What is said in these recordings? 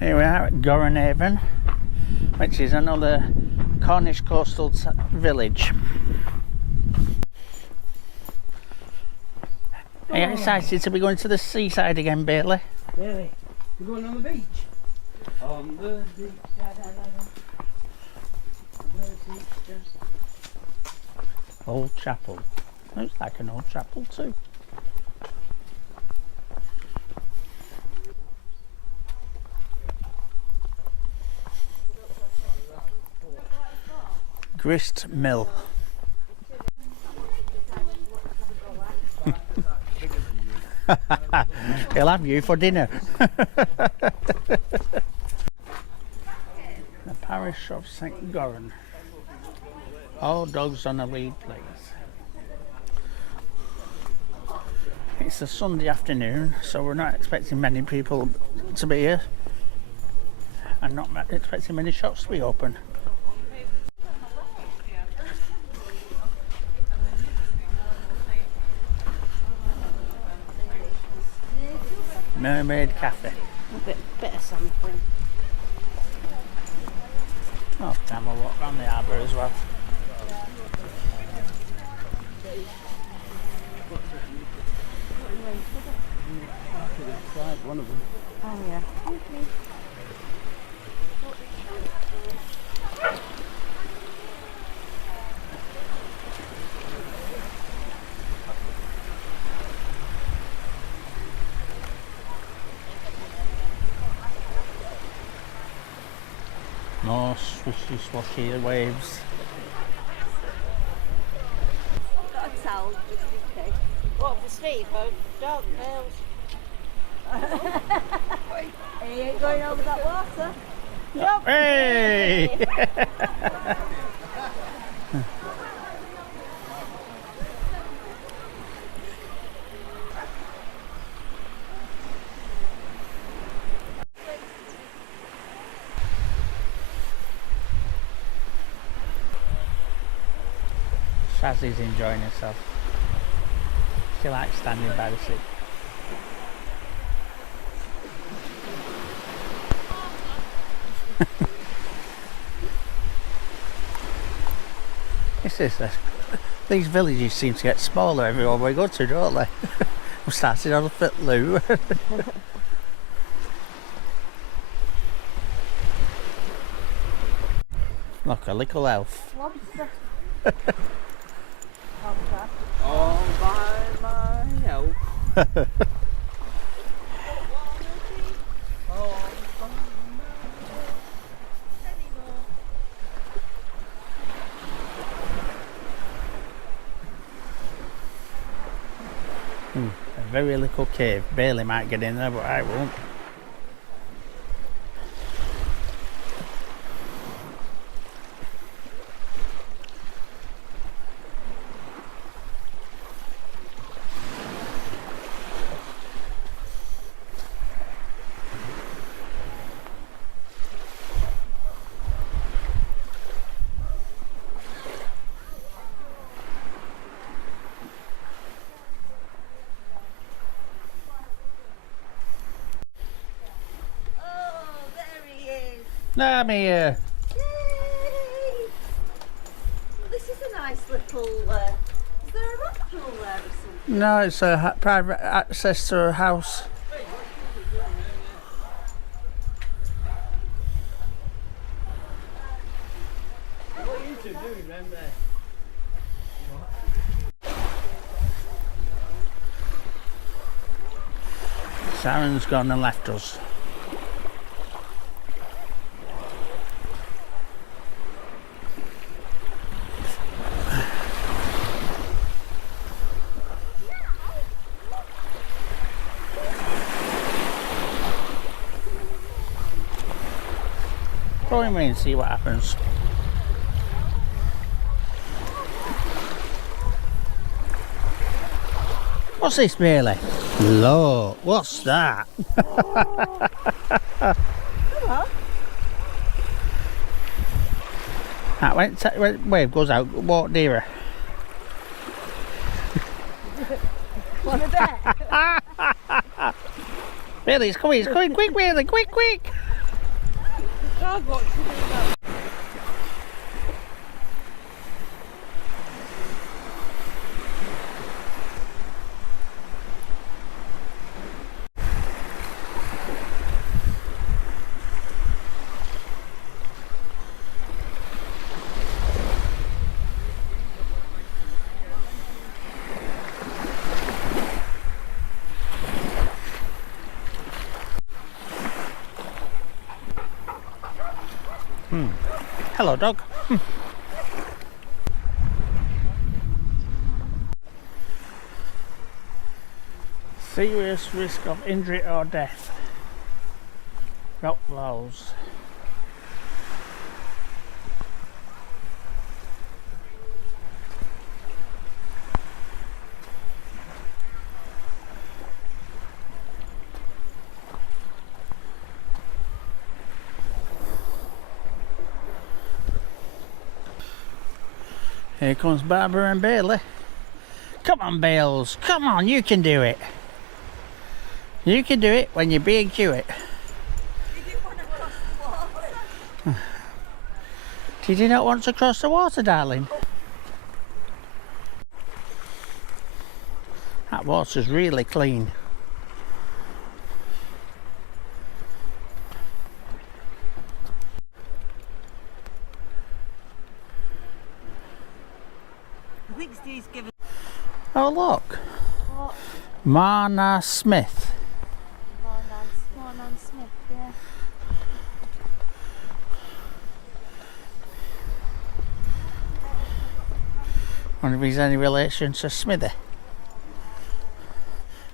Here we are at Gorran Haven, which is another Cornish Coastal village. Are you excited to be going to the seaside again, Bailey? Really? We're going on the beach? On the beach. Old chapel. Looks like an old chapel too. Grist Mill. He'll have you for dinner. The Parish of St. Gorran. All dogs on a lead, please. It's a Sunday afternoon, so we're not expecting many people to be here, and not expecting many shops to be open. Mermaid Cafe. A bit of something. Oh, time we'll walk around the harbour as well. One of them. Oh yeah. Okay. More swishy swashy waves. Got a towel just in case. What for Steve? Oh, dog nails. He ain't going over that water. Jump! Hey! Shazzy's enjoying herself. She likes standing by the sea. These villages seem to get smaller everywhere we go to, don't they? We started on a Footloose. Look, a little elf. Lobster. All by myself. A very little cave. Bailey might get in there, but I won't. I'm here. Yay! This is a nice little. Is there a rock pool there or something? No, it's a private access to a house. What are you two doing round there? Sharon's gone and left us. Throw him in and see what happens. What's this, Bailey? Look, what's that? That when wave goes out, walk nearer. Want a bet? Bailey, it's coming, quick, Bailey, quick! God, what should we do? Hello, dog. Serious risk of injury or death. Rock walls. Here comes Barbara and Bailey. Come on, Bales. Come on, you can do it. You can do it when you're being cute. Did you want to cross the water? Did you not want to cross the water, darling? That water's really clean. I think Steve's given. Oh, look. What? Marna Smith. Mornan Smith, yeah. Wonder if he's any relation to Smithy.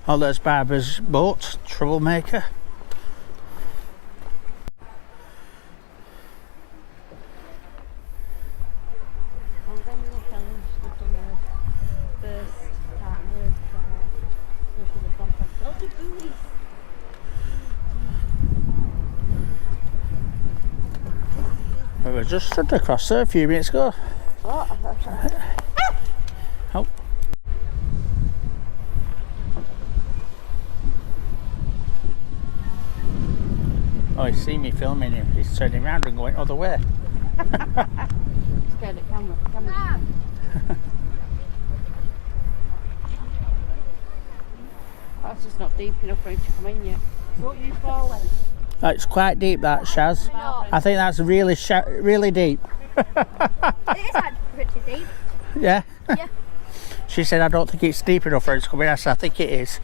Oh, there's Barbara's boat, Troublemaker. Well, then we'll tell him she's done her first partner so she should have gone past all the buoys. We were just stood across there a few minutes ago. What? Oh. Oh, he's seen me filming him. He's turning around and going other way. Scared at camera. That's just not deep enough for him to come in yet. Don't you fall in? It's quite deep, that, Shaz. I think that's really deep. It is pretty deep. Yeah? Yeah. She said, I don't think it's deep enough for it to come in. I said, I think it is.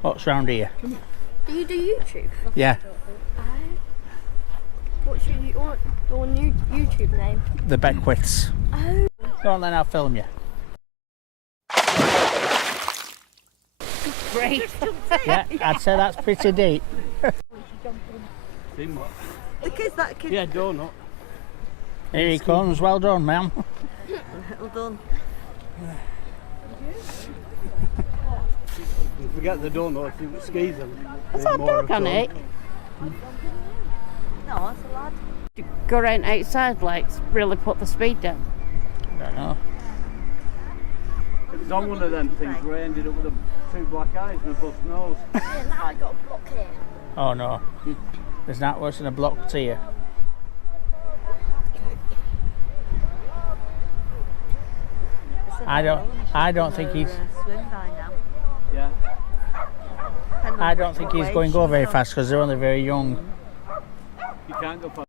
What's round here? Do you do YouTube? Yeah, What's your new YouTube name? the Beckwiths. Oh. Go on then, I'll film you. Great. Yeah, I'd say that's pretty deep. Seen what? The kids, that kid. Yeah, donut. Here he comes. Well done, ma'am. Well done. Forget the donut if you skis them. Is that a dog on it? No, it's a lad. Go around outside, like, really put the speed down. Don't know. It was on one of them things where I ended up with two black eyes and a bust nose. Yeah, now I got a block here. Oh no. There's not worse than a blocked ear. I don't think he's. Swim by now. Yeah. I don't think he's going to go very fast because they're only very young. You can't go past.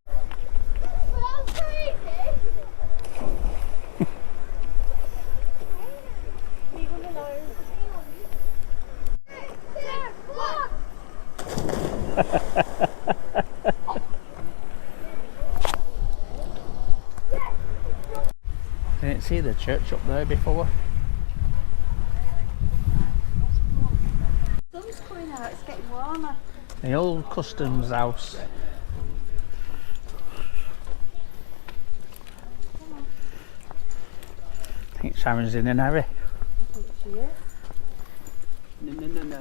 Didn't see the church up there before. Sun's coming out, it's getting warmer. The old customs house. I think Sharon's in an hurry. I think she is. No.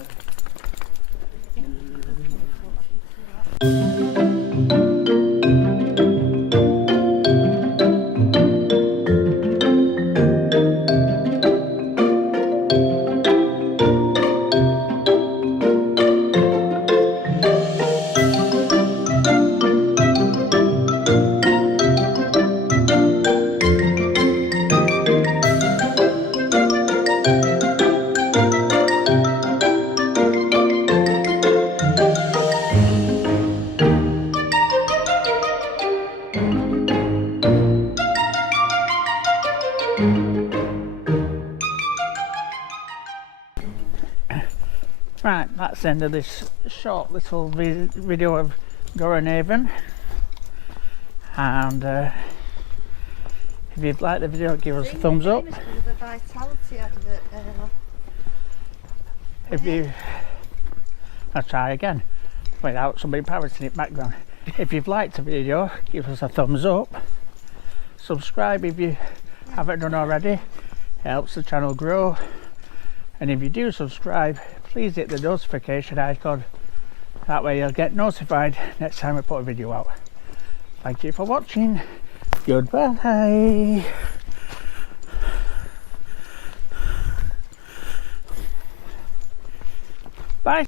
that's the end of this short little video of Gorran Haven. And if you'd like the video, give us a thumbs up. If you, I'll try again without somebody parroting it background. If you've liked the video, give us a thumbs up. Subscribe if you haven't done already. It helps the channel grow. And if you do subscribe, please hit the notification icon. That way you'll get notified next time I put a video out. Thank you for watching. Goodbye. Bye.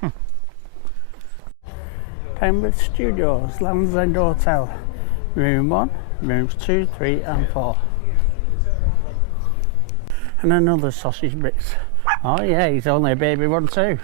Bye. Penrith Studios, Land's End Hotel. Room 1, rooms 2, 3 and 4. And another sausage bits. Oh yeah, he's only a baby one too.